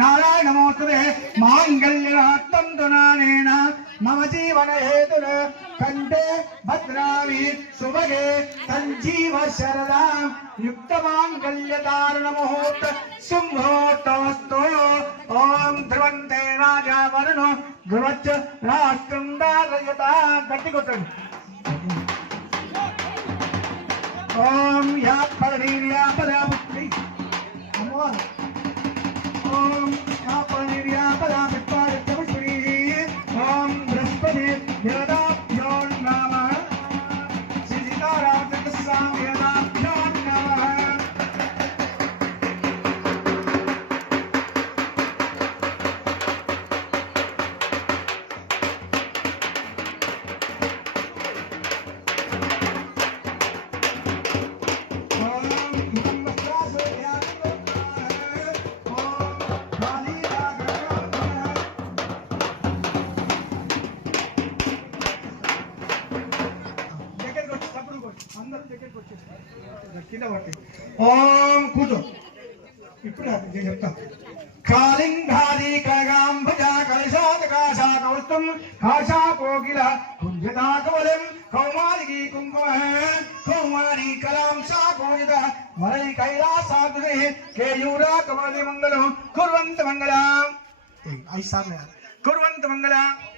नारायण नमोस्तुते मांगल्यनाथं दुनानेन मम जीवन हेतुर कंठे भद्रामि सुभगे संजीव शरदां युक्त मांगल्यधारण मुहूर्त सुमुहूर्तमस्तु ओम ध्रुवन्ते राजा वरुणो ध्रुवच्च राष्ट्रं धारयतां गट्टिकोट्टंడి ओम या परनीर्या पदापुत्री अमोर ओम या परनीर्या पदापुत्री ओम बृहस्पति यदाभ्यो नमः श्री सीतारामचंद्र स्वामी यदाभ्यो नमः ओम कूटो कालिंगादी कगांभजा कलशातकाशातवस्तुं काशा कोकिला कुंजता कवलं कौमारिकी कुंकुमः कौमारी कलां शाकोजिता वरै कैलासाद्रे केयूरा कमलि मंगलो कुर्वन्त मंगलम् ऐसा कुर्वन्त मंगलम्